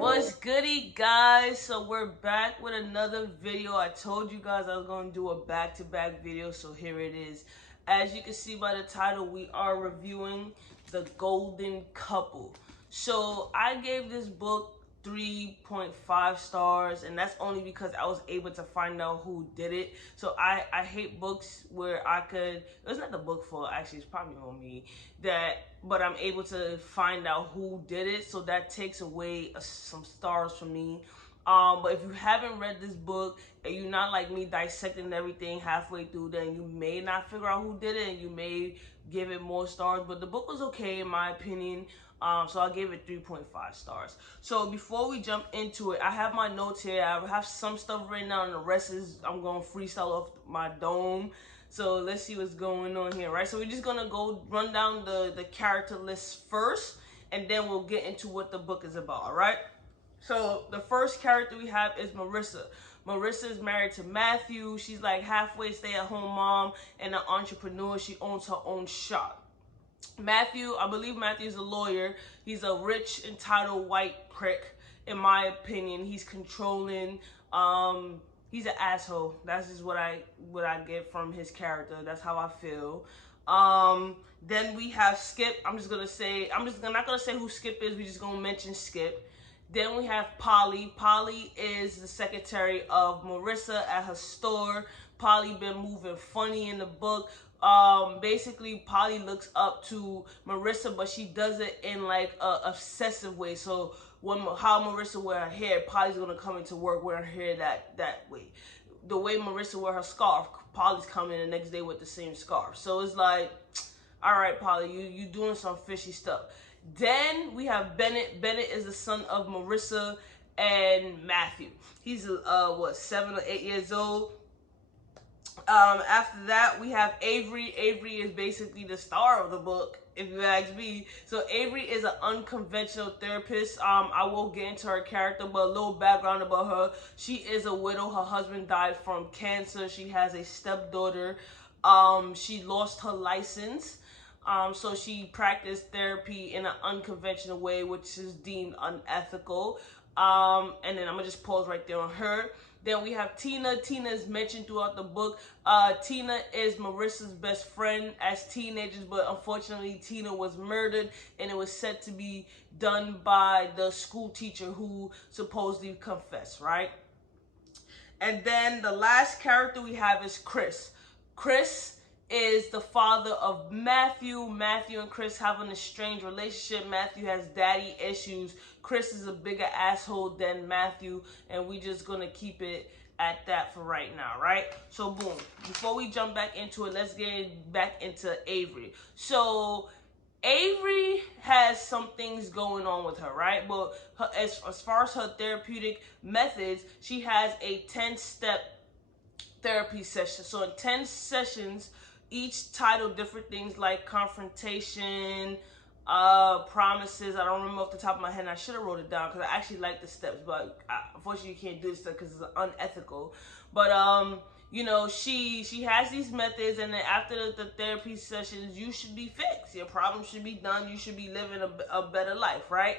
What's goody, guys? So we're back with another video. I told you guys I was going to do a back-to-back video, so here it is. As you can see by the title, we are reviewing The Golden Couple. So I gave this book 3.5 stars, and that's only because I was able to find out who did it. So I hate books where it's not the book fault, actually it's probably on me, but I'm able to find out who did it, so that takes away some stars from me. But if you haven't read this book and you're not like me dissecting everything halfway through, then you may not figure out who did it and you may give it more stars. But the book was okay in my opinion. So I gave it 3.5 stars. So before we jump into it, I have my notes here. I have some stuff written down and the rest is I'm going to freestyle off my dome. So let's see what's going on here, right? So we're just going to go run down the character list first, and then we'll get into what the book is about, all right? So the first character we have is Marissa. Marissa is married to Matthew. She's like halfway stay-at-home mom and an entrepreneur. She owns her own shop. Matthew, I believe Matthew is a lawyer. He's a rich, entitled white prick, in my opinion. He's controlling. He's an asshole. That's just what I get from his character. That's how I feel. Then we have Skip. I'm not gonna say who Skip is. We're just gonna mention Skip. Then we have Polly. Polly is the secretary of Marissa at her store. Polly been moving funny in the book. Basically Polly looks up to Marissa, but she does it in like a obsessive way. So how Marissa wear her hair, Polly's gonna come into work wearing her hair that way. The way Marissa wear her scarf, Polly's coming the next day with the same scarf. So it's like, all right, Polly, you doing some fishy stuff. Then we have Bennett. Bennett is the son of Marissa and Matthew. He's 7 or 8 years old. After that, we have Avery. Avery is basically the star of the book, if you ask me. So Avery is an unconventional therapist. I won't get into her character, but a little background about her. She is a widow. Her husband died from cancer. She has a stepdaughter. She lost her license. So she practiced therapy in an unconventional way, which is deemed unethical. And then I'm gonna just pause right there on her. Then we have Tina. Tina is mentioned throughout the book. Tina is Marissa's best friend as teenagers, but unfortunately Tina was murdered, and it was said to be done by the school teacher who supposedly confessed, right? And then the last character we have is Chris. Chris is the father of Matthew. Matthew and Chris have an estranged relationship. Matthew has daddy issues. Chris is a bigger asshole than Matthew, and we just gonna keep it at that for right now, right? So boom, before we jump back into it, let's get back into Avery. So Avery has some things going on with her, right? But as far as her therapeutic methods, she has a 10-step therapy session. So in 10 sessions, each title different things like confrontation, promises. I don't remember off the top of my head, and I should have wrote it down because I actually like the steps, but unfortunately you can't do this stuff because it's unethical. But you know, she has these methods, and then after the therapy sessions, you should be fixed. Your problem should be done. You should be living a better life, right?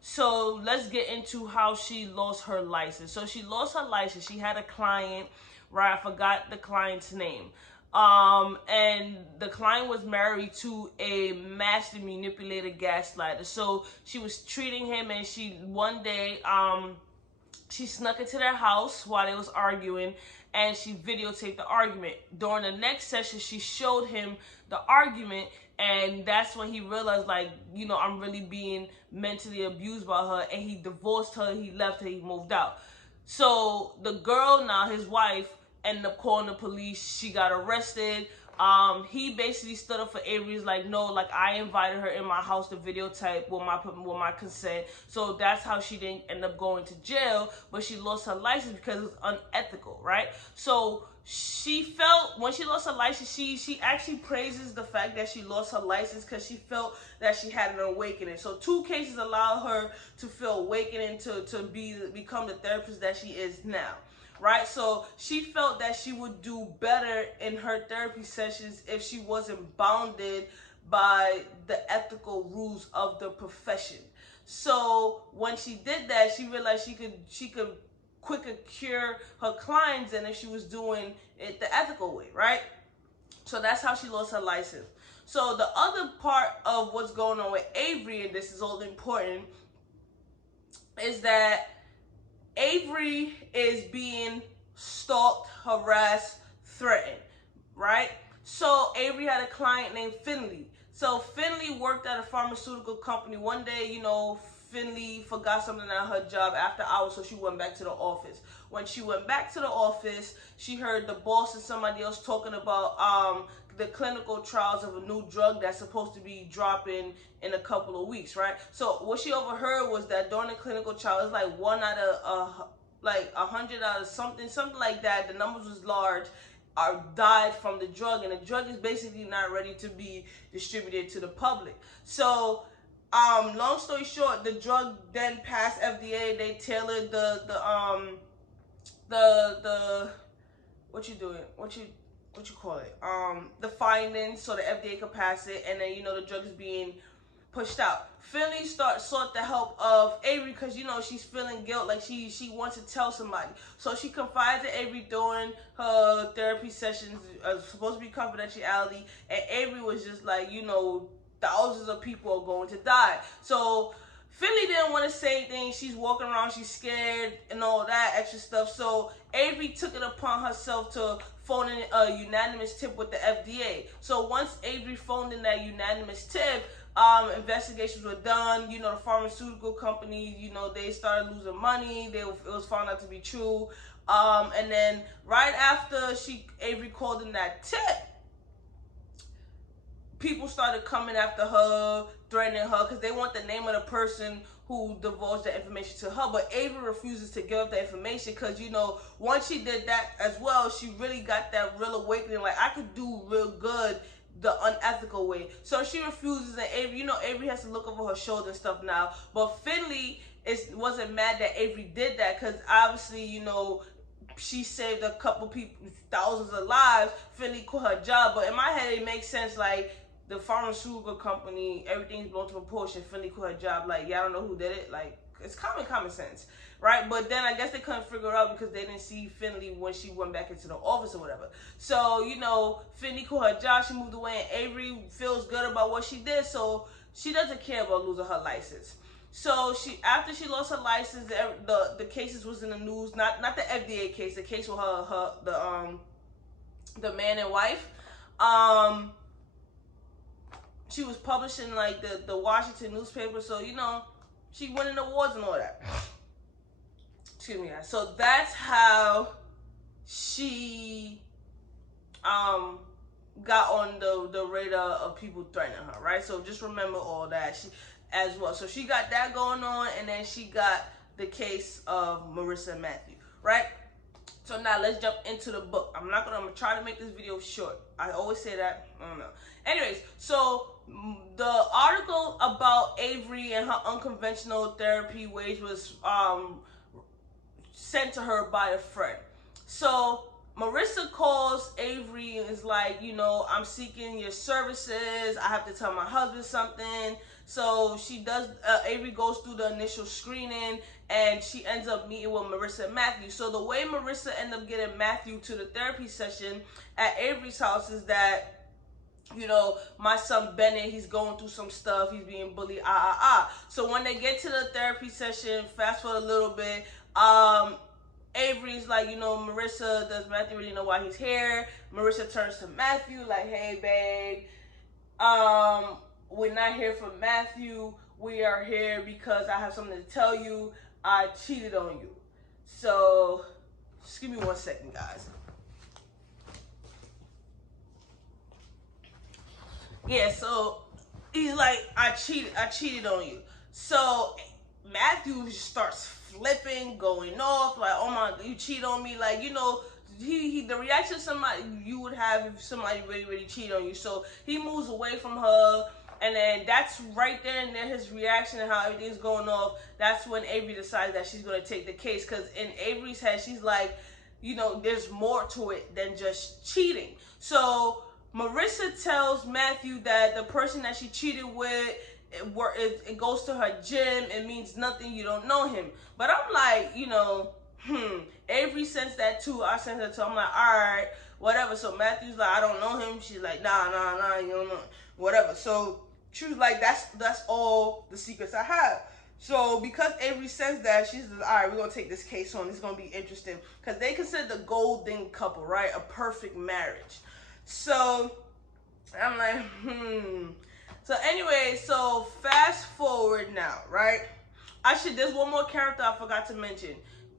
So let's get into how she lost her license. So she lost her license. She had a client, right? I forgot the client's name. And the client was married to a master manipulator gaslighter. So she was treating him, and one day, she snuck into their house while they was arguing, and she videotaped the argument. During the next session, she showed him the argument, and that's when he realized, like, you know, I'm really being mentally abused by her, and he divorced her, he left her, he moved out. So the girl, now his wife, ended up calling the police. She got arrested. He basically stood up for Avery. He's like, no, like, I invited her in my house to videotape with my consent. So that's how she didn't end up going to jail, but she lost her license because it was unethical, right? So she felt, when she lost her license, she actually praises the fact that she lost her license because she felt that she had an awakening. So 2 cases allowed her to feel awakening to become the therapist that she is now. Right? So she felt that she would do better in her therapy sessions if she wasn't bounded by the ethical rules of the profession. So when she did that, she realized she could quicker cure her clients than if she was doing it the ethical way, right? So that's how she lost her license. So the other part of what's going on with Avery, and this is all important, is that Avery is being stalked, harassed, threatened, right? So Avery had a client named Finley. So Finley worked at a pharmaceutical company. One day, Finley forgot something at her job after hours, so she went back to the office. When she went back to the office, she heard the boss and somebody else talking about the clinical trials of a new drug that's supposed to be dropping in a couple of weeks, right? So what she overheard was that during the clinical trial, it's like 1 out of like 100 out of something like that. The numbers was large. Died from the drug, and the drug is basically not ready to be distributed to the public. So long story short, the drug then passed FDA. They tailored the what you call it, the findings, so the FDA could pass it, and then the drug is being pushed out. Finley sought the help of Avery because she's feeling guilt, like she wants to tell somebody. So she confided to Avery during her therapy sessions, supposed to be confidentiality, and Avery was just like, thousands of people are going to die. So Finley didn't want to say anything. She's walking around, she's scared and all that extra stuff. So Avery took it upon herself to phone in a unanimous tip with the FDA. So once Avery phoned in that unanimous tip, investigations were done. The pharmaceutical companies, they started losing money. It was found out to be true. And then right after Avery called in that tip, people started coming after her, threatening her, because they want the name of the person who divulged the information to her. But Avery refuses to give up the information because, once she did that as well, she really got that real awakening, like, I could do real good the unethical way. So she refuses, and Avery, Avery has to look over her shoulder and stuff now. But Finley wasn't mad that Avery did that, because obviously, she saved a couple people, thousands of lives. Finley quit her job. But in my head, it makes sense, like, the pharmaceutical company, everything's blown to proportion. Finley quit her job. Like, yeah, I don't know who did it. Like, it's common sense, right? But then I guess they couldn't figure it out because they didn't see Finley when she went back into the office or whatever. So, Finley quit her job. She moved away, and Avery feels good about what she did. So she doesn't care about losing her license. So after she lost her license, the cases was in the news. Not the FDA case. The case with the man and wife. She was publishing like the Washington newspaper, so she winning awards and all that. Excuse me, guys. So that's how she got on the radar of people threatening her, right? So just remember all that as well. So she got that going on, and then she got the case of Marissa and Matthew, right? So now let's jump into the book. I'm gonna try to make this video short. I always say that. I don't know. Anyways, so the article about Avery and her unconventional therapy ways was sent to her by a friend. So Marissa calls Avery and is like, I'm seeking your services. I have to tell my husband something. So Avery goes through the initial screening, and she ends up meeting with Marissa and Matthew. So the way Marissa ended up getting Matthew to the therapy session at Avery's house is that, my son Bennett, he's going through some stuff. He's being bullied, So when they get to the therapy session, fast forward a little bit, Avery's like, Marissa, does Matthew really know why he's here? Marissa turns to Matthew like, hey, babe, we're not here for Matthew. We are here because I have something to tell you. I cheated on you. So just give me 1 second, guys. Yeah, so he's like, I cheated on you. So Matthew starts flipping, going off, like, oh my, you cheat on me, like, the reaction somebody you would have if somebody really, really cheated on you. So he moves away from her, and then that's right there and there, his reaction and how everything's going off. That's when Avery decides that she's going to take the case, because in Avery's head, she's like, there's more to it than just cheating. So Marissa tells Matthew that the person that she cheated with it goes to her gym. It means nothing. You don't know him. But I'm like, you know, Avery sensed that too. I sensed that too. I'm like, all right, whatever. So Matthew's like, I don't know him. She's like, nah, you don't know, whatever. So she was like, that's all the secrets I have. So because Avery says that, she's like, all right, we're gonna take this case on. It's gonna be interesting because they consider the golden couple, right? A perfect marriage. So I'm like, So anyway, so fast forward now, right? There's one more character I forgot to mention.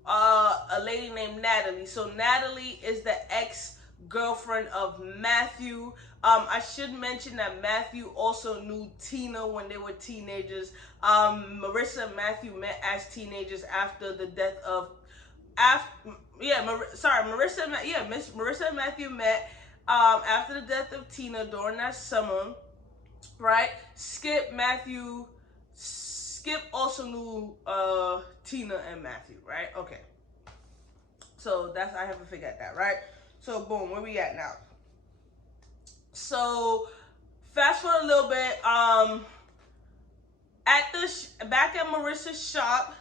A lady named Natalie. So Natalie is the ex-girlfriend of Matthew. I should mention that Matthew also knew Tina when they were teenagers. Marissa and Matthew met as teenagers after the death of, Marissa and Matthew met after the death of Tina during that summer, right? Skip also knew Tina and Matthew, right? Okay. So I haven't forgot that, right? So boom, where we at now? So fast forward a little bit. Back at Marissa's shop,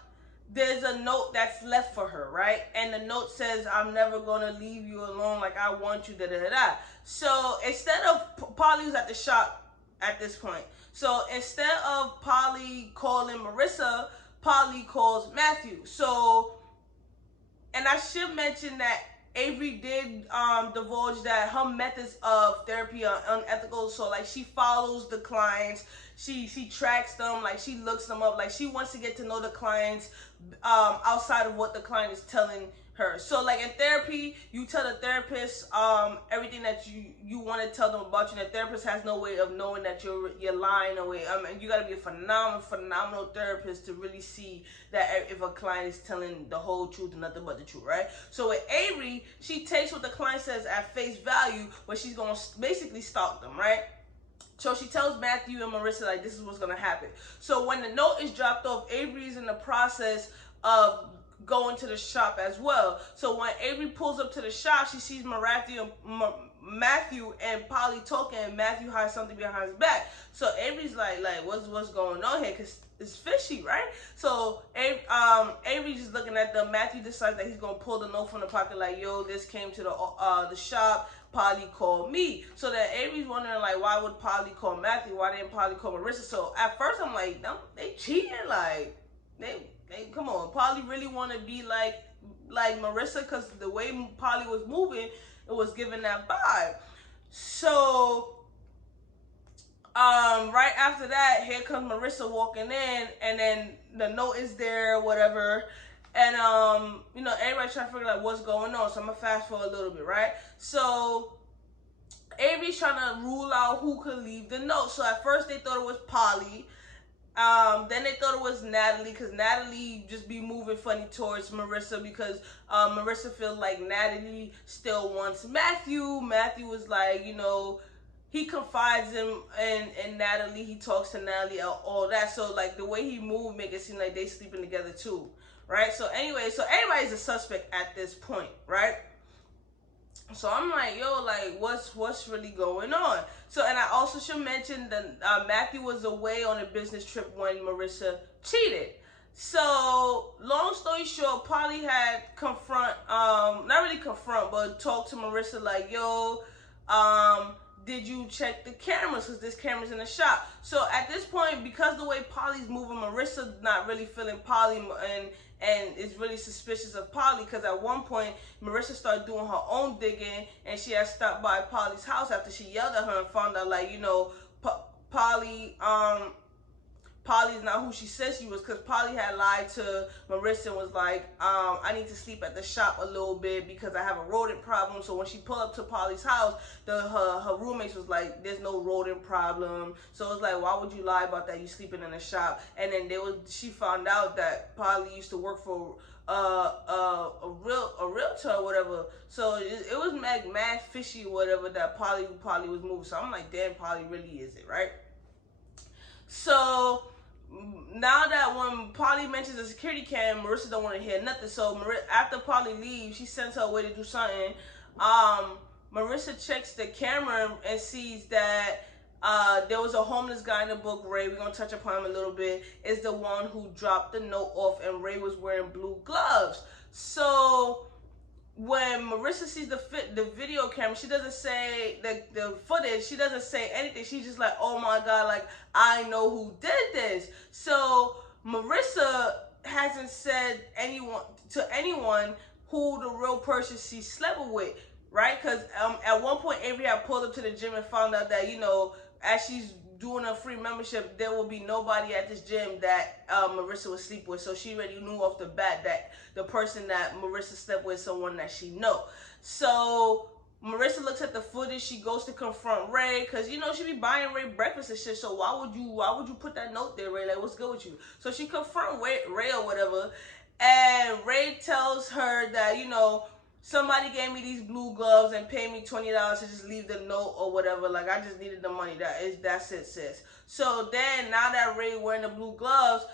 there's a note that's left for her, right? And the note says, I'm never gonna leave you alone, like I want you, da-da-da-da. So instead of, Polly was at the shop at this point. So instead of Polly calling Marissa, Polly calls Matthew. So, and I should mention that Avery did divulge that her methods of therapy are unethical. So like she follows the clients, she tracks them, like she looks them up, like she wants to get to know the clients outside of what the client is telling her. So like in therapy, you tell the therapist everything that you want to tell them about you, and the therapist has no way of knowing that you're lying away. And you got to be a phenomenal therapist to really see that if a client is telling the whole truth and nothing but the truth, right? So with Avery, she takes what the client says at face value, but she's gonna basically stalk them, right? So she tells Matthew and Marissa, like, this is what's gonna happen. So when the note is dropped off, Avery's in the process of going to the shop as well. So when Avery pulls up to the shop, she sees Matthew and Polly talking, and Matthew has something behind his back. So Avery's like what's going on here? Because it's fishy, right? So Avery's just looking at them. Matthew decides that he's gonna pull the note from the pocket, like, yo, this came to the shop. Polly called me. So then Avery's wondering, like, why would Polly call Matthew? Why didn't Polly call Marissa? So at first I'm like, no, they cheating, like they come on. Polly really want to be like Marissa, because the way Polly was moving, it was giving that vibe. So right after that, here comes Marissa walking in, and then the note is there, whatever. And you know, everybody's trying to figure out what's going on. So I'm gonna fast forward a little bit, right? So Avery's trying to rule out who could leave the note. So at first they thought it was Polly. Then they thought it was Natalie, because Natalie just be moving funny towards Marissa, because Marissa feels like Natalie still wants Matthew. Matthew was like, you know, he confides in Natalie. He talks to Natalie, all that. So like the way he moved make it seem like they sleeping together too, right? So anyway, so everybody's a suspect at this point, right? So I'm like, yo, like, what's really going on? So, and I also should mention that Matthew was away on a business trip when Marissa cheated. So, long story short, Polly had not really confront, but talk to Marissa like, yo, did you check the cameras? Because this camera's in the shop. So at this point, because the way Polly's moving, Marissa not really feeling Polly and is really suspicious of Polly, because at one point Marissa started doing her own digging, and she had stopped by Polly's house after she yelled at her and found out, like, you know, Polly's not who she said she was, because Polly had lied to Marissa and was like, I need to sleep at the shop a little bit because I have a rodent problem. So when she pulled up to Polly's house, her roommates was like, there's no rodent problem. So it was like, why would you lie about that? You sleeping in the shop. And then she found out that Polly used to work for a realtor or whatever. So it was mad fishy or whatever that Polly was moving. So I'm like, damn, Polly really is it, right? So now that when Polly mentions the security cam, Marissa don't want to hear nothing. So after Polly leaves, she sends her away to do something. Marissa checks the camera and sees that there was a homeless guy in the book, Ray. We're gonna touch upon him a little bit. Is the one who dropped the note off, and Ray was wearing blue gloves. So when Marissa sees the video camera, she doesn't say the footage. She doesn't say anything. She's just like, oh my God, like, I know who did this. So Marissa hasn't said to anyone who the real person she slept with, right? Because at one point, Avery had pulled up to the gym and found out that, you know, as she's doing a free membership, there will be nobody at this gym that Marissa would sleep with. So she already knew off the bat that the person that Marissa slept with is someone that she know. So Marissa looks at the footage. She goes to confront Ray because, you know, she be buying Ray breakfast and shit. So why would you put that note there, Ray? Like, what's good with you? So she confront Ray or whatever, and Ray tells her that, you know, somebody gave me these blue gloves and paid me $20 to just leave the note or whatever. Like, I just needed the money. That's it, sis. So then, now that Ray wearing the blue gloves,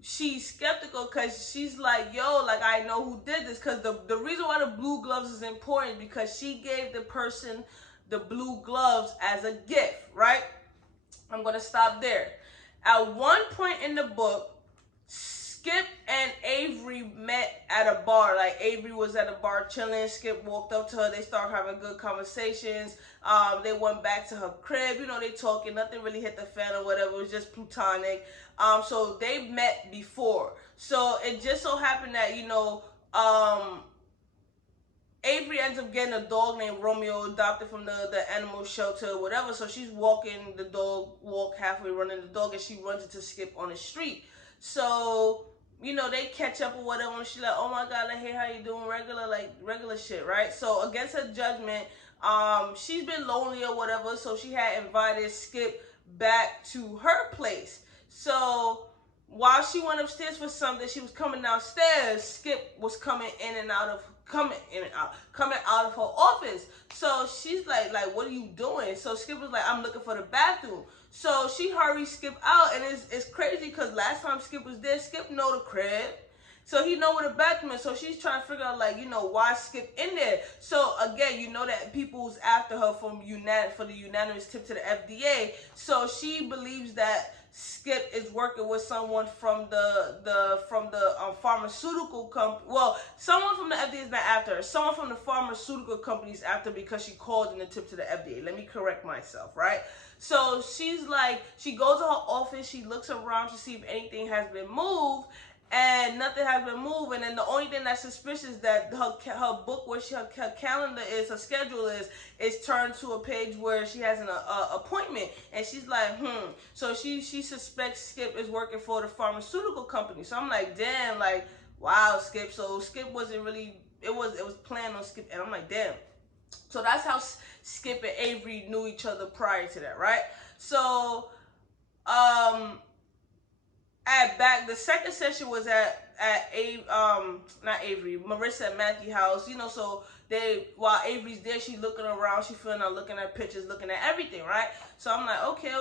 she's skeptical because she's like, yo, like, I know who did this. Because the reason why the blue gloves is important, because she gave the person the blue gloves as a gift, right? I'm going to stop there. At one point in the book, Skip and Avery met at a bar. Like, Avery was at a bar chilling. Skip walked up to her. They started having good conversations. They went back to her crib. You know, they talking. Nothing really hit the fan or whatever. It was just platonic. So they met before. So it just so happened that, you know, Avery ends up getting a dog named Romeo, adopted from the animal shelter or whatever. So she's walking the dog, halfway running the dog, and she runs into Skip on the street. So, you know, they catch up or whatever, and she's like, oh my God, like, hey, how you doing? Regular shit, right? So against her judgment, she's been lonely or whatever, so she had invited Skip back to her place. So while she went upstairs for something, she was coming downstairs, Skip was coming out of her office. So she's like, what are you doing? So Skip was like, I'm looking for the bathroom. So she hurries Skip out, and it's crazy because last time Skip was there, Skip know the crib. So he know where the bathroom is. So she's trying to figure out, like, you know, why Skip in there. So again, you know that people's after her for the unanimous tip to the FDA. So she believes that Skip is working with someone from the pharmaceutical company. Well, someone from the FDA is not after her. Someone from the pharmaceutical company is after her because she called in the tip to the FDA. Let me correct myself, right? So she's like, she goes to her office, she looks around to see if anything has been moved, and nothing has been moved. And then the only thing that's suspicious is that her book, where her calendar is, her schedule is turned to a page where she has an appointment, and she's like, So she suspects Skip is working for the pharmaceutical company. So I'm like, damn, like, wow, Skip. So Skip wasn't really, it was planned on Skip, and I'm like, damn. So that's how Skip and Avery knew each other prior to that, right? So, the second session was at Marissa and Matthew house, you know. So while Avery's there, she's looking around, she feeling out, looking at pictures, looking at everything, right? So I'm like, okay.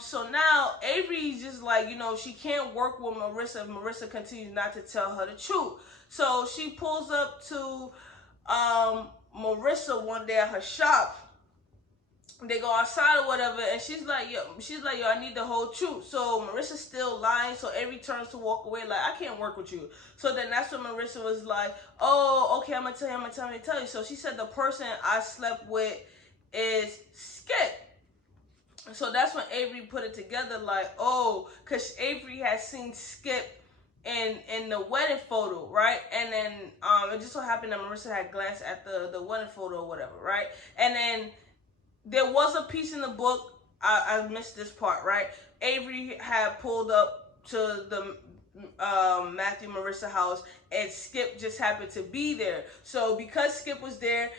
So now Avery's just like, you know, she can't work with Marissa if Marissa continues not to tell her the truth. So she pulls up to Marissa one day at her shop. They go outside or whatever, and she's like, yo, I need the whole truth. So Marissa's still lying, so Avery turns to walk away, like, I can't work with you. So then that's when Marissa was like, oh, okay, I'm gonna tell you. So she said the person I slept with is Skip. So that's when Avery put it together, like, oh, because Avery had seen Skip in the wedding photo, right? And then it just so happened that Marissa had glanced at the wedding photo or whatever, right? And then there was a piece in the book, I missed this part, right? Avery had pulled up to the Matthew Marissa house, and Skip just happened to be there. So because Skip was there,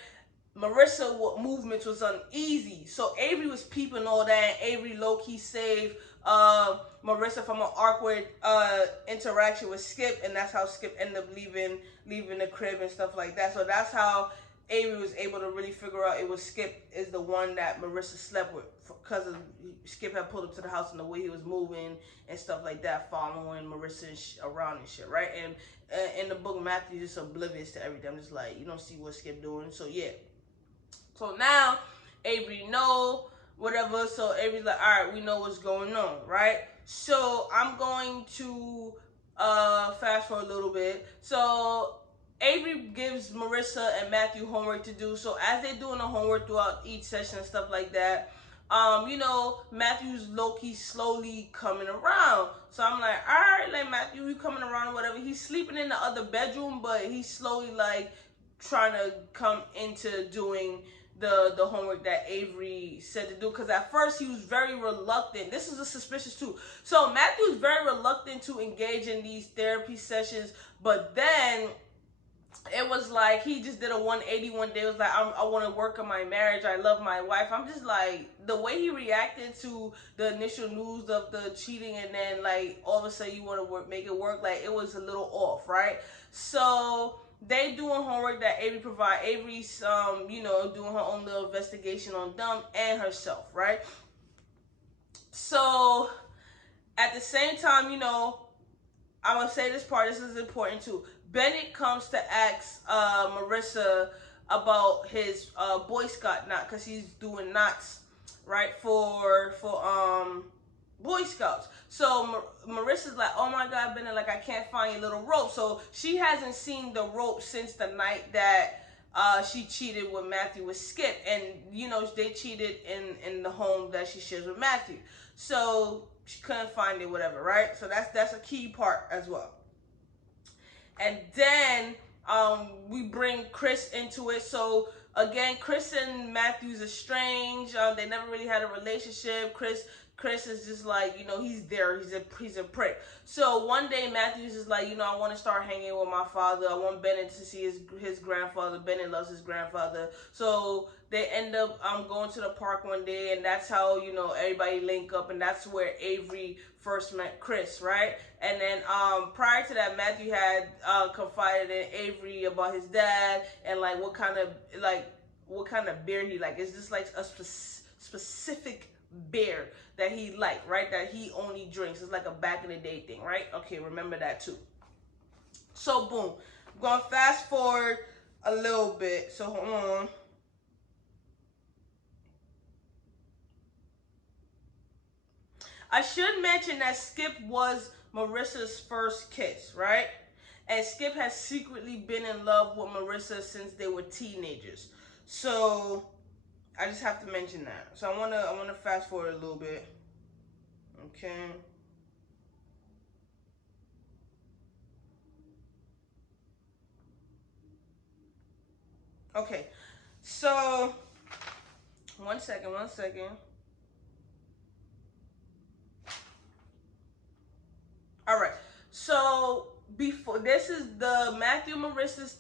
Marissa movements was uneasy. So Avery was peeping all that, and Avery low-key saved Marissa from an awkward interaction with Skip, and that's how Skip ended up leaving the crib and stuff like that. So that's how Avery was able to really figure out it was Skip is the one that Marissa slept with, because Skip had pulled up to the house and the way he was moving and stuff like that, following Marissa around and shit, right? And in the book, Matthew's just oblivious to everything. I'm just like, you don't see what Skip doing. So yeah. So now Avery know, whatever. So Avery's like, all right, we know what's going on, right? So I'm going to fast forward a little bit. So Avery gives Marissa and Matthew homework to do. So as they're doing the homework throughout each session and stuff like that, Matthew's low-key slowly coming around. So I'm like, all right, like, Matthew, you coming around or whatever. He's sleeping in the other bedroom, but he's slowly, like, trying to come into doing the homework that Avery said to do. Because at first he was very reluctant. This is a suspicious too. So Matthew's very reluctant to engage in these therapy sessions, but then it was like he just did a 180 one day. It was like, I want to work on my marriage. I love my wife. I'm just like, the way he reacted to the initial news of the cheating, and then like all of a sudden you want to make it work, like it was a little off, right? So they doing homework that Avery provide. Avery's doing her own little investigation on them and herself, right? So at the same time, I'm gonna say this part. This is important too. Bennett comes to ask Marissa about his Boy Scout knot, because he's doing knots, right, for Boy Scouts. So Marissa's like, oh my God, Bennett, like, I can't find your little rope. So she hasn't seen the rope since the night that she cheated with Matthew with Skip, and they cheated in the home that she shares with Matthew. So she couldn't find it, whatever, right? So that's a key part as well. And then we bring Chris into it. So again, Chris and Matthew's estranged. They never really had a relationship. Chris is just like, he's there. He's a prick. So one day Matthew's just like, I want to start hanging with my father. I want Bennett to see his grandfather. Bennett loves his grandfather. So they end up going to the park one day, and that's how, everybody link up, and that's where Avery first met Chris, right? And then prior to that, Matthew had confided in Avery about his dad and like what kind of beer he like. It's just like a specific beer that he liked, right? That he only drinks. It's like a back in the day thing, right? Okay, remember that too. So boom, I'm gonna fast forward a little bit. So hold on. I should mention that Skip was Marissa's first kiss, right? And Skip has secretly been in love with Marissa since they were teenagers. So I just have to mention that. So I wanna fast forward a little bit. Okay. Okay. So one second. All right. So before this is the Matthew Marissa's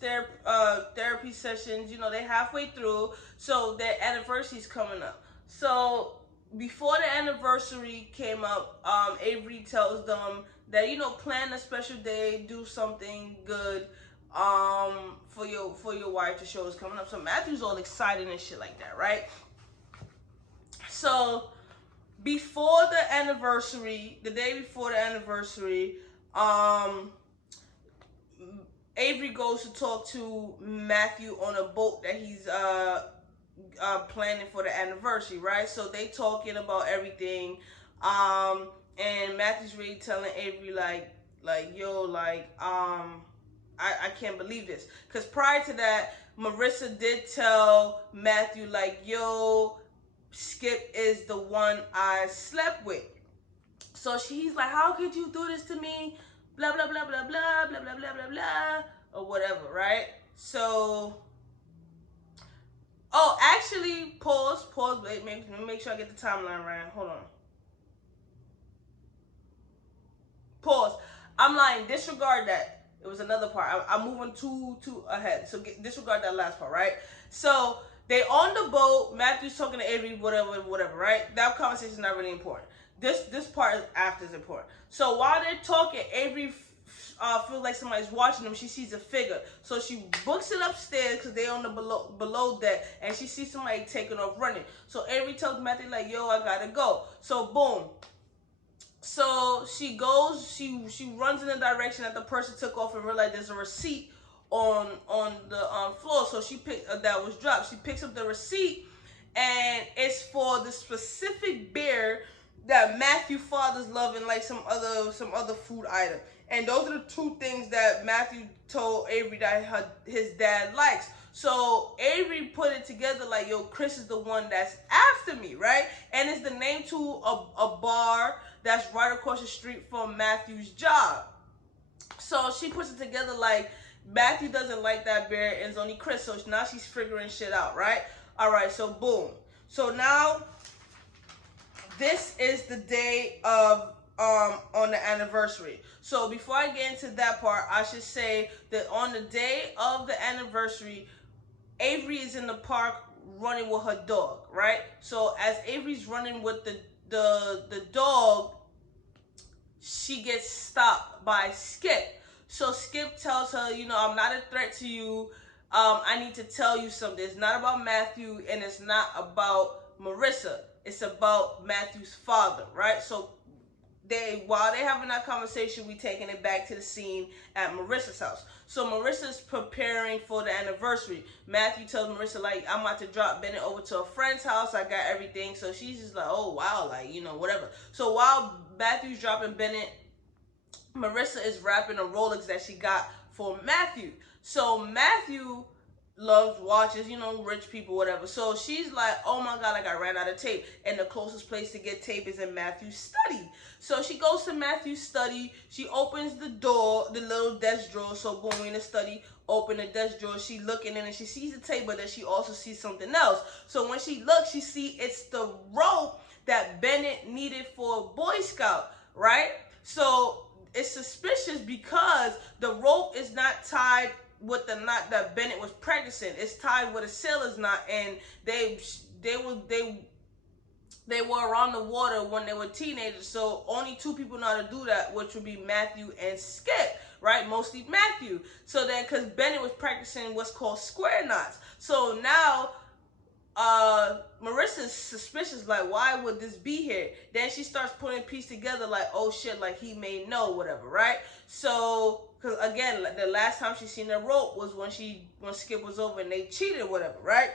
therapy sessions. They're halfway through, so their anniversary's coming up. So before the anniversary came up, Avery tells them that plan a special day, do something good for your wife to show is coming up. So Matthew's all excited and shit like that, right? So before the anniversary, the day before the anniversary, Avery goes to talk to Matthew on a boat that he's planning for the anniversary, right? So they talking about everything, and Matthew's really telling Avery like yo, like I can't believe this, because prior to that, Marissa did tell Matthew like, yo, Skip is the one I slept with. So he's like, how could you do this to me? Blah, blah, blah, blah, blah, blah, blah, blah, blah, blah, or whatever, right? So, actually, pause, wait, make sure I get the timeline right. Hold on. Pause. I'm lying, disregard that. It was another part. I'm moving too ahead. So disregard that last part, right? So they on the boat. Matthew's talking to Avery, whatever, right? That conversation is not really important. This part is after is important. So while they're talking, Avery feels like somebody's watching them. She sees a figure, so she books it upstairs because they on the below deck, and she sees somebody taking off running. So Avery tells Matthew like, "Yo, I gotta go." So boom. So she goes. She runs in the direction that the person took off, and realizes there's a receipt on the floor. So she that was dropped. She picks up the receipt, and it's for the specific beer that Matthew fathers love and like some other food item. And those are the two things that Matthew told Avery that his dad likes. So Avery put it together like, yo, Chris is the one that's after me, right? And it's the name to a bar that's right across the street from Matthew's job. So she puts it together like, Matthew doesn't like that beer and it's only Chris. So now she's figuring shit out, right? All right, so boom. So now this is the day of on the anniversary. So before I get into that part, I should say that on the day of the anniversary, Avery is in the park running with her dog, right? So as Avery's running with the dog, she gets stopped by Skip. So Skip tells her, you know, I'm not a threat to you. I need to tell you something. It's not about Matthew and it's not about Marissa. It's about Matthew's father, right? So while they're having that conversation, we taking it back to the scene at Marissa's house. So Marissa's preparing for the anniversary. Matthew tells Marissa, like, I'm about to drop Bennett over to a friend's house. I got everything. So she's just like, oh, wow, like, you know, whatever. So while Matthew's dropping Bennett, Marissa is wrapping a Rolex that she got for Matthew. So Matthew loves watches, you know, rich people, whatever. So she's like, oh my God, like I ran out of tape. And the closest place to get tape is in Matthew's study. So she goes to Matthew's study. She opens the door, the little desk drawer. So boom, in the study, open the desk drawer. She looking in and she sees the tape, but then she also sees something else. So when she looks, she see it's the rope that Bennett needed for Boy Scout, right? So it's suspicious because the rope is not tied with the knot that Bennett was practicing. It's tied with a sailor's knot, and they were around the water when they were teenagers. So only two people know how to do that, which would be Matthew and Skip, right? Mostly Matthew. So then, because Bennett was practicing what's called square knots. So now Marissa's suspicious, like, why would this be here? Then she starts putting pieces together, like, oh shit, like he may know, whatever, right? So, because again, the last time she seen the rope was when Skip was over and they cheated, whatever, right?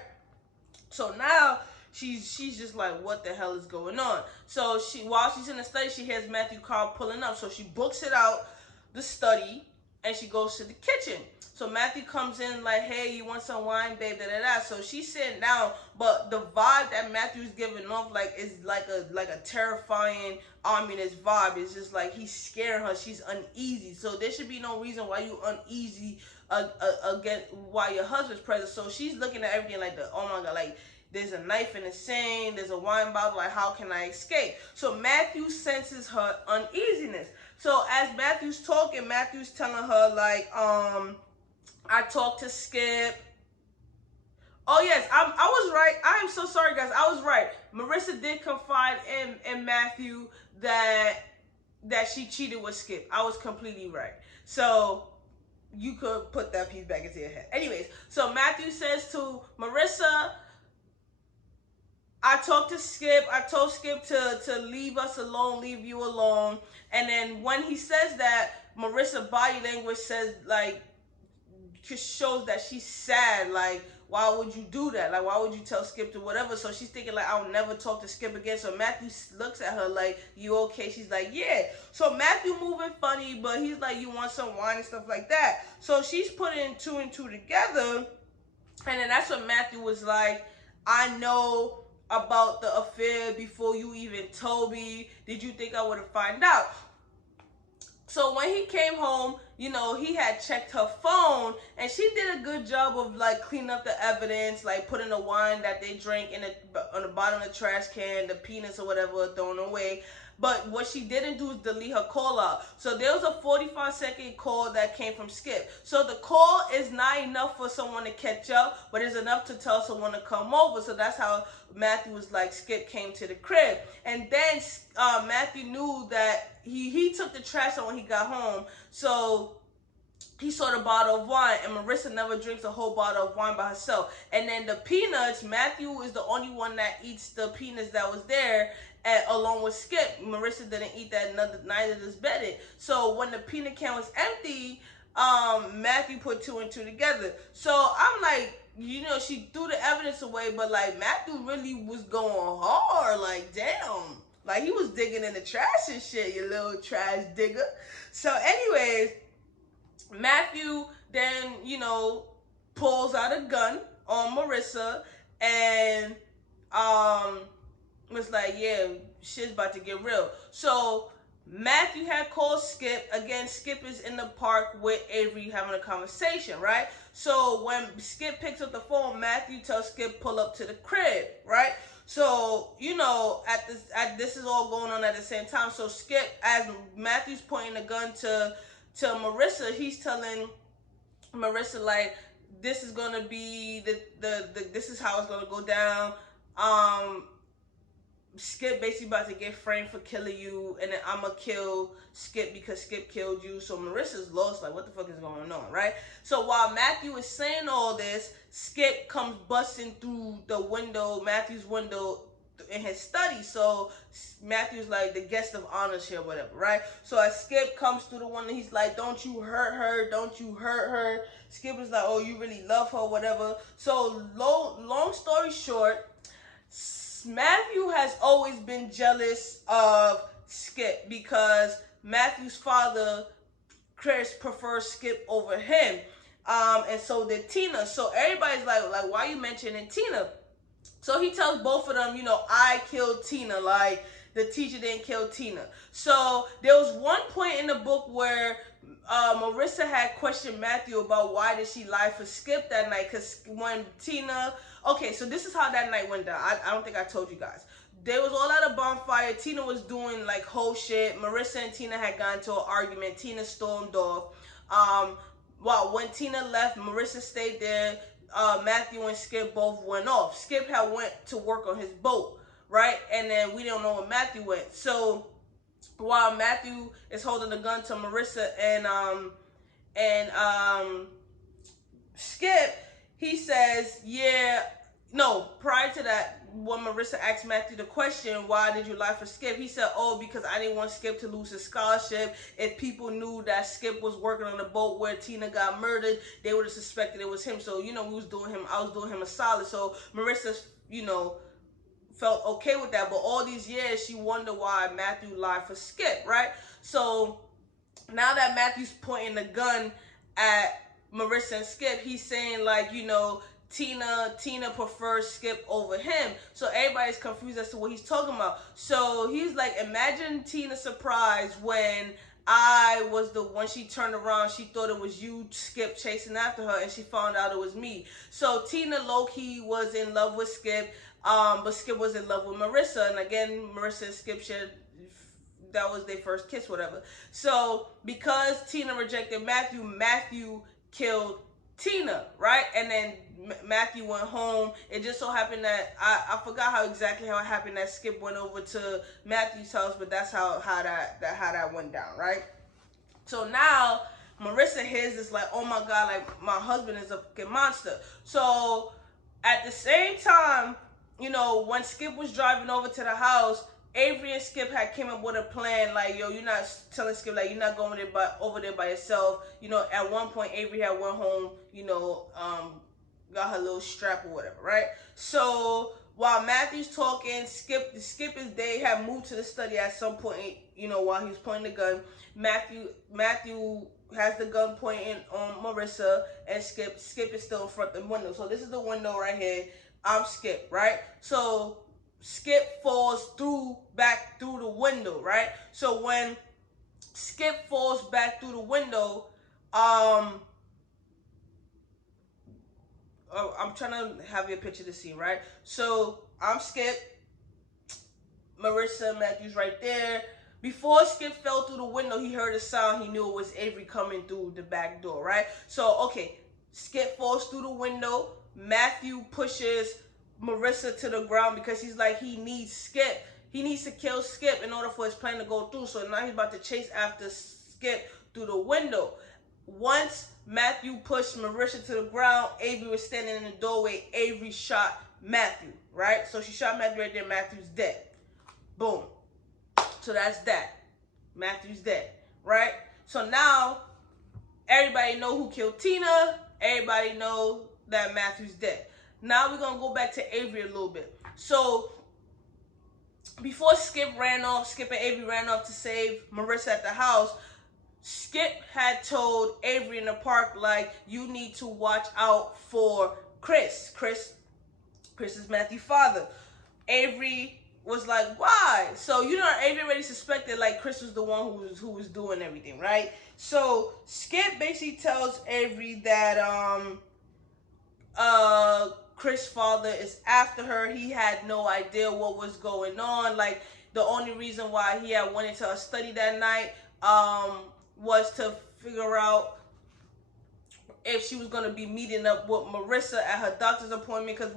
So now she's just like, what the hell is going on? So while she's in the study, she hears Matthew car pulling up. So she books it out the study and she goes to the kitchen. So Matthew comes in like, hey, you want some wine, babe, da da da. So she's sitting down, but the vibe that Matthew's giving off like is like a terrifying, ominous vibe. It's just like he's scaring her. She's uneasy. So there should be no reason why you uneasy again while your husband's present. So she's looking at everything like oh my God, like there's a knife in the sink, there's a wine bottle, like how can I escape? So Matthew senses her uneasiness. So as Matthew's talking, Matthew's telling her like, I talked to Skip. Oh yes, I was right. I am so sorry, guys. I was right. Marissa did confide in Matthew that she cheated with Skip. I was completely right. So you could put that piece back into your head. Anyways, so Matthew says to Marissa, I talked to Skip. I told Skip to leave us alone, leave you alone. And then when he says that, Marissa's body language says like, just shows that she's sad. Like, why would you do that? Like, why would you tell Skip to whatever? So she's thinking like, I'll never talk to Skip again. So Matthew looks at her like, you okay? She's like, yeah. So Matthew moving funny, but he's like, you want some wine and stuff like that. So she's putting two and two together. And then that's when Matthew was like, I know about the affair before you even told me. Did you think I would have found out? So when he came home, you know, he had checked her phone and she did a good job of like cleaning up the evidence, like putting the wine that they drank on the bottom of the trash can, the peanuts or whatever thrown away. But what she didn't do is delete her call out. So there was a 45-second call that came from Skip. So the call is not enough for someone to catch up, but it's enough to tell someone to come over. So that's how Matthew was like, Skip came to the crib. And then Matthew knew that he took the trash out when he got home. So he saw the bottle of wine, and Marissa never drinks a whole bottle of wine by herself. And then the peanuts, Matthew is the only one that eats the peanuts that was there, along with Skip. Marissa didn't eat that, neither does Bennett. So when the peanut can was empty, Matthew put two and two together. So I'm like, she threw the evidence away, but like Matthew really was going hard. Like, damn. Like, he was digging in the trash and shit, you little trash digger. So, anyways, Matthew then, pulls out a gun on Marissa and was like, yeah, shit's about to get real. So Matthew had called Skip. Again, Skip is in the park with Avery having a conversation, right? So when Skip picks up the phone, Matthew tells Skip pull up to the crib, right? So, this is all going on at the same time. So Skip, as Matthew's pointing the gun to Marissa, he's telling Marissa, like, this is gonna be this is how it's gonna go down. Skip basically about to get framed for killing you, and then I'ma kill Skip because Skip killed you. So Marissa's lost, like, what the fuck is going on, right? So while Matthew is saying all this, Skip comes busting through the window, Matthew's window, in his study. So Matthew's like the guest of honors here, whatever, right? So as Skip comes through the window, he's like, don't you hurt her, don't you hurt her. Skip is like, oh, you really love her, whatever. So long story short, Matthew has always been jealous of Skip because Matthew's father, Chris, prefers Skip over him. And so did Tina. So everybody's like, why are you mentioning Tina? So he tells both of them, I killed Tina. Like, the teacher didn't kill Tina. So there was one point in the book where Marissa had questioned Matthew about why did she lie for Skip that night. Because when Tina... Okay, so this is how that night went down. I don't think I told you guys. They was all at a bonfire. Tina was doing, like, whole shit. Marissa and Tina had gotten into an argument. Tina stormed off. When Tina left, Marissa stayed there. Matthew and Skip both went off. Skip had went to work on his boat, right? And then we don't know where Matthew went. So while Matthew is holding the gun to Marissa and Skip, he says, prior to that, when Marissa asked Matthew the question, why did you lie for Skip? He said, oh, because I didn't want Skip to lose his scholarship. If people knew that Skip was working on the boat where Tina got murdered, they would have suspected it was him. So, I was doing him a solid. So Marissa, felt okay with that. But all these years, she wondered why Matthew lied for Skip, right? So now that Matthew's pointing the gun at Marissa and Skip, he's saying, like, Tina prefers Skip over him. So everybody's confused as to what he's talking about. So he's like, imagine Tina's surprise when she turned around, she thought it was you, Skip, chasing after her, and she found out it was me. So Tina low-key was in love with Skip, but Skip was in love with Marissa. And again, Marissa and Skip shared, that was their first kiss, whatever. So because Tina rejected Matthew, Matthew killed Tina, right? And then Matthew went home. It just so happened that I forgot how it happened that Skip went over to Matthew's house, but that's how that went down, right? So now Marissa hears this, like, oh my God, like, my husband is a fucking monster. So at the same time, when Skip was driving over to the house, Avery and Skip had came up with a plan, like, yo, you're not telling Skip, like, you're not going over there by yourself. At one point, Avery had went home, got her little strap or whatever, right? So while Matthew's talking, Skip is, they had moved to the study at some point, while he was pointing the gun. Matthew has the gun pointing on Marissa, and Skip is still in front of the window. So this is the window right here. I'm Skip, right? So Skip falls back through the window, right? So when Skip falls back through the window, I'm trying to have you picture the scene, right? So I'm Skip, Marissa, Matthew's right there. Before Skip fell through the window, he heard a sound. He knew it was Avery coming through the back door, right? So, okay, Skip falls through the window. Matthew pushes Marissa to the ground because he's like, he needs Skip. He needs to kill Skip in order for his plan to go through. So now he's about to chase after Skip through the window. Once Matthew pushed Marissa to the ground, Avery was standing in the doorway. Avery shot Matthew, right? So she shot Matthew right there. Matthew's dead. Boom. So that's that. Matthew's dead, right? So now everybody know who killed Tina. Everybody know that Matthew's dead. Now we're gonna go back to Avery a little bit. So before Skip and Avery ran off to save Marissa at the house, Skip had told Avery in the park, like, you need to watch out for Chris. Chris is Matthew's father. Avery was like, why? So, you know, Avery already suspected, like, Chris was the one who was doing everything, right? So Skip basically tells Avery that Chris' father is after her. He had no idea what was going on. Like, the only reason why he had went into a study that night was to figure out if she was going to be meeting up with Marissa at her doctor's appointment, because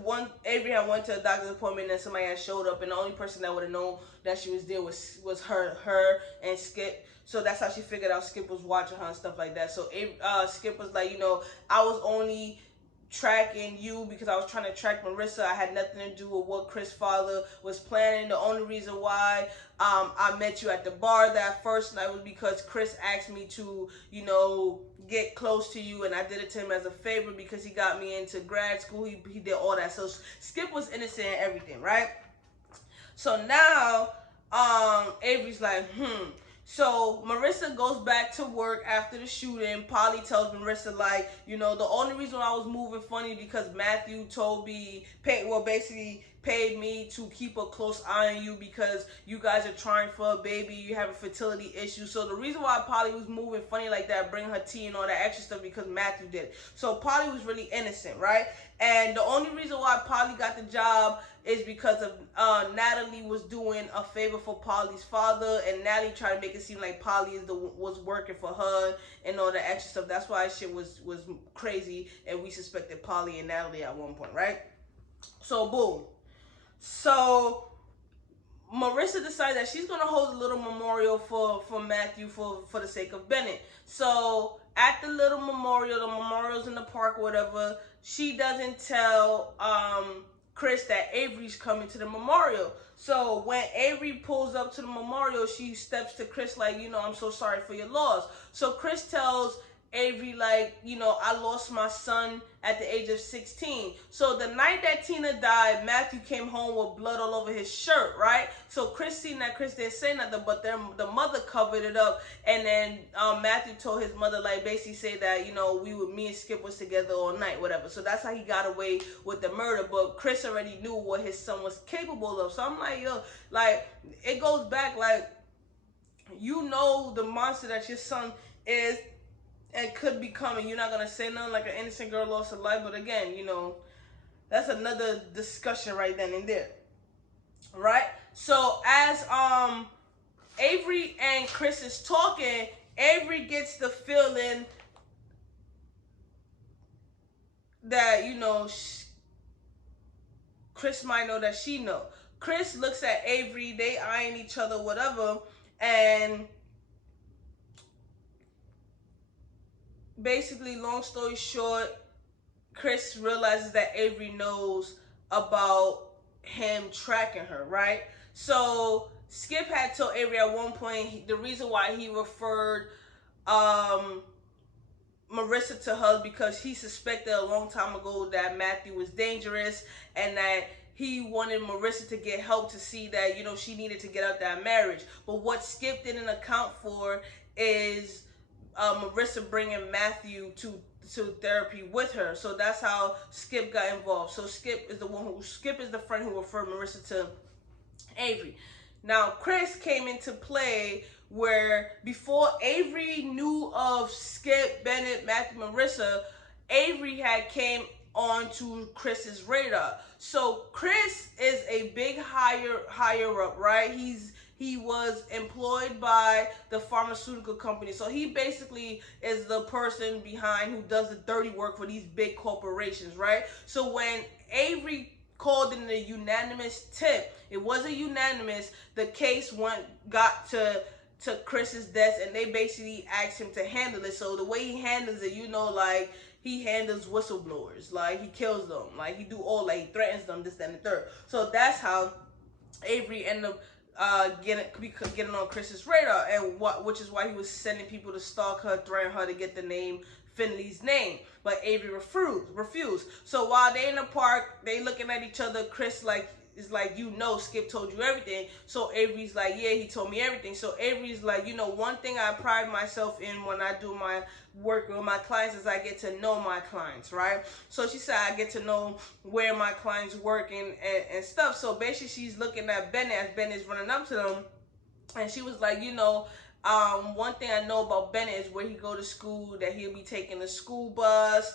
Avery had went to a doctor's appointment and somebody had showed up, and the only person that would have known that she was there was her and Skip. So that's how she figured out Skip was watching her and stuff like that. So Skip was like, you know, I was only tracking you because I was trying to track Marissa. I had nothing to do with what Chris' father was planning. The only reason why I met you at the bar that first night was because Chris asked me to, you know, get close to you, and I did it to him as a favor because he got me into grad school. He did all that. So Skip was innocent in everything, right? So now Avery's like, So Marissa goes back to work after the shooting. Polly tells Marissa, like, you know, the only reason I was moving funny because Matthew basically paid me to keep a close eye on you because you guys are trying for a baby, you have a fertility issue. So the reason why Polly was moving funny like that, bringing her tea and all that extra stuff, because Matthew did it. So Polly was really innocent, right? And the only reason why Polly got the job is because of Natalie was doing a favor for Polly's father, and Natalie tried to make it seem like Polly was working for her and all the extra stuff. That's why shit was crazy, and we suspected Polly and Natalie at one point, right? So boom. So Marissa decided that she's gonna hold a little memorial for Matthew for the sake of Bennett. So at the little memorial, the memorial's in the park or whatever, she doesn't tell Chris that Avery's coming to the memorial. So when Avery pulls up to the memorial, she steps to Chris like, you know, I'm so sorry for your loss. So Chris tells Avery, like, you know, I lost my son at the age of 16. So the night that Tina died, Matthew came home with blood all over his shirt, right? So Chris seen that. Chris didn't say nothing, but the mother covered it up. And then Matthew told his mother, like, basically say that, you know, me and Skip was together all night, whatever. So that's how he got away with the murder. But Chris already knew what his son was capable of. So I'm like, yo, like, it goes back, like, you know the monster that your son is and could be coming. You're not gonna say nothing, like an innocent girl lost her life. But again, you know, that's another discussion right then and there, right? So as Avery and Chris is talking, Avery gets the feeling that, you know, Chris might know that she know. Chris looks at Avery, they eyeing each other, whatever, and basically, long story short, Chris realizes that Avery knows about him tracking her, right? So Skip had told Avery at one point the reason why he referred Marissa to her because he suspected a long time ago that Matthew was dangerous and that he wanted Marissa to get help to see that, you know, she needed to get out that marriage. But what Skip didn't account for is Marissa bringing Matthew to therapy with her. So that's how Skip got involved. So Skip is the friend who referred Marissa to Avery. Now Chris came into play where before Avery knew of Skip, Bennett, Matthew, Marissa, Avery had came onto Chris's radar. So Chris is a big higher up, right? He was employed by the pharmaceutical company. So he basically is the person behind who does the dirty work for these big corporations, right? So when Avery called in a unanimous tip, it wasn't unanimous, the case got to Chris's desk, and they basically asked him to handle it. So the way he handles it, you know, like, he handles whistleblowers, like, he kills them, like, he he threatens them, this, that, and the third. So that's how Avery ended up getting on Chris's radar, and which is why he was sending people to stalk her, threaten her to get the name Finley's name, but Avery refused. So while they in the park, they looking at each other. Chris is like, you know, Skip told you everything. So Avery's like, yeah, he told me everything. So Avery's like, you know, one thing I pride myself in when I do my work with my clients is I get to know my clients, right? So she said I get to know where my clients work and stuff. So basically she's looking at Bennett as Bennett's running up to them, and she was like, you know, one thing I know about Bennett is where he go to school, that he'll be taking the school bus.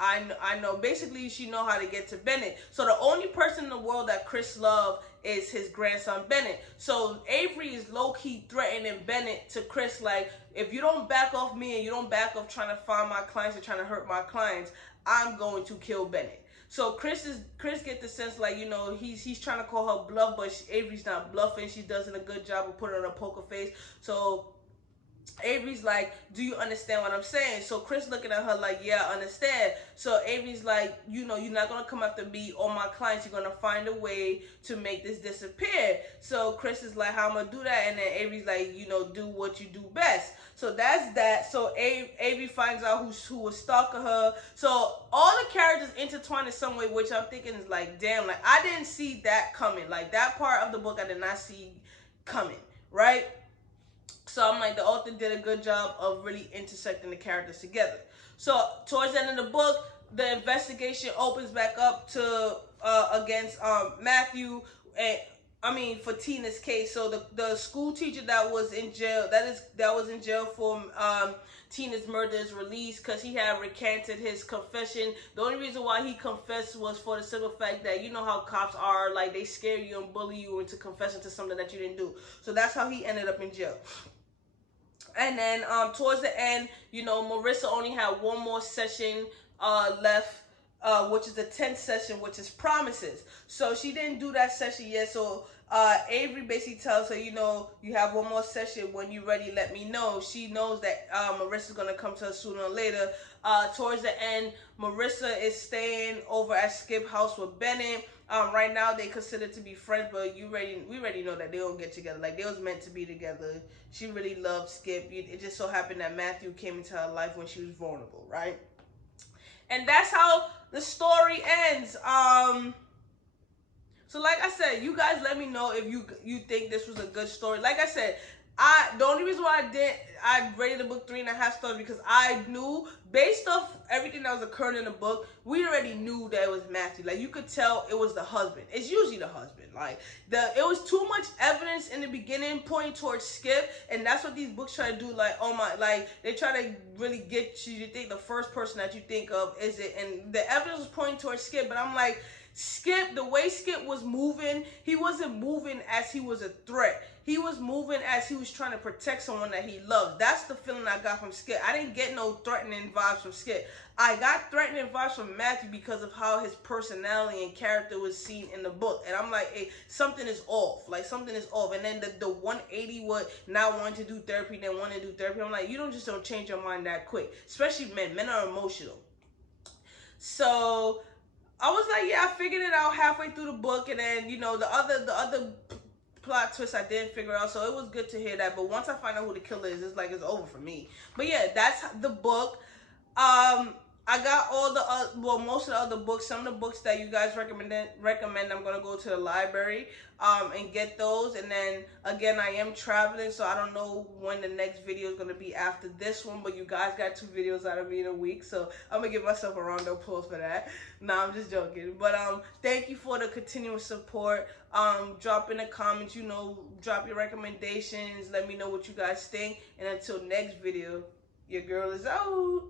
I know, basically she know how to get to Bennett. So the only person in the world that Chris love is his grandson Bennett. So Avery is low-key threatening Bennett to Chris, like, if you don't back off me and you don't back off trying to find my clients and trying to hurt my clients, I'm going to kill Bennett. So Chris get the sense, like, you know, he's trying to call her bluff, but Avery's not bluffing. She does a good job of putting on a poker face. So Avery's like, do you understand what I'm saying? So Chris looking at her like, yeah, I understand. So Avery's like, you know, you're not going to come after me or my clients. You're going to find a way to make this disappear. So Chris is like, how am I going to do that? And then Avery's like, you know, do what you do best. So that's that. So Avery finds out who was stalking her. So all the characters intertwined in some way, which I'm thinking is like, damn, like, I didn't see that coming. Like, that part of the book I did not see coming, right? So I'm like, the author did a good job of really intersecting the characters together. So towards the end of the book, the investigation opens back up to against Matthew, and I mean for Tina's case. So the school teacher that was in jail, that was in jail for Tina's murder, is released because he had recanted his confession. The only reason why he confessed was for the simple fact that, you know how cops are, like, they scare you and bully you into confessing to something that you didn't do. So that's how he ended up in jail. And then towards the end, you know, Marissa only had one more session left, which is the 10th session, which is promises. So she didn't do that session yet. So Avery basically tells her, you know, you have one more session. When you're ready, let me know. She knows that Marissa's going to come to her sooner or later. Towards the end, Marissa is staying over at Skip's house with Bennett. Right now they consider to be friends, but we already know that they don't get together. Like, they was meant to be together. She really loved Skip. It just so happened that Matthew came into her life when she was vulnerable, right? And that's how the story ends. So like I said, you guys let me know if you think this was a good story. Like I said, the only reason why I rated the book 3.5 stars because I knew, based off everything that was occurring in the book, we already knew that it was Matthew. Like, you could tell it was the husband. It's usually the husband. Like, it was too much evidence in the beginning pointing towards Skip, and that's what these books try to do. Like, oh my, like, they try to really get you to think the first person that you think of is it, and the evidence was pointing towards Skip, but I'm like, Skip, the way Skip was moving, he wasn't moving as he was a threat. He was moving as he was trying to protect someone that he loved. That's the feeling I got from Skip. I didn't get no threatening vibes from Skip. I got threatening vibes from Matthew because of how his personality and character was seen in the book. And I'm like, hey, something is off. Like, something is off. And then the 180 would not want to do therapy, then want to do therapy. I'm like, you don't change your mind that quick. Especially men. Men are emotional. So I was like, yeah, I figured it out halfway through the book, and then, you know, the other plot twist I didn't figure out, so it was good to hear that. But once I find out who the killer is, it's like, it's over for me. But yeah, that's the book. I got all the most of the other books. Some of the books that you guys recommend, I'm gonna go to the library and get those. And then again, I am traveling, so I don't know when the next video is gonna be after this one. But you guys got 2 videos out of me in a week, so I'm gonna give myself a round of applause for that. No, I'm just joking. But thank you for the continuous support. Drop in the comments, you know, drop your recommendations. Let me know what you guys think. And until next video, your girl is out.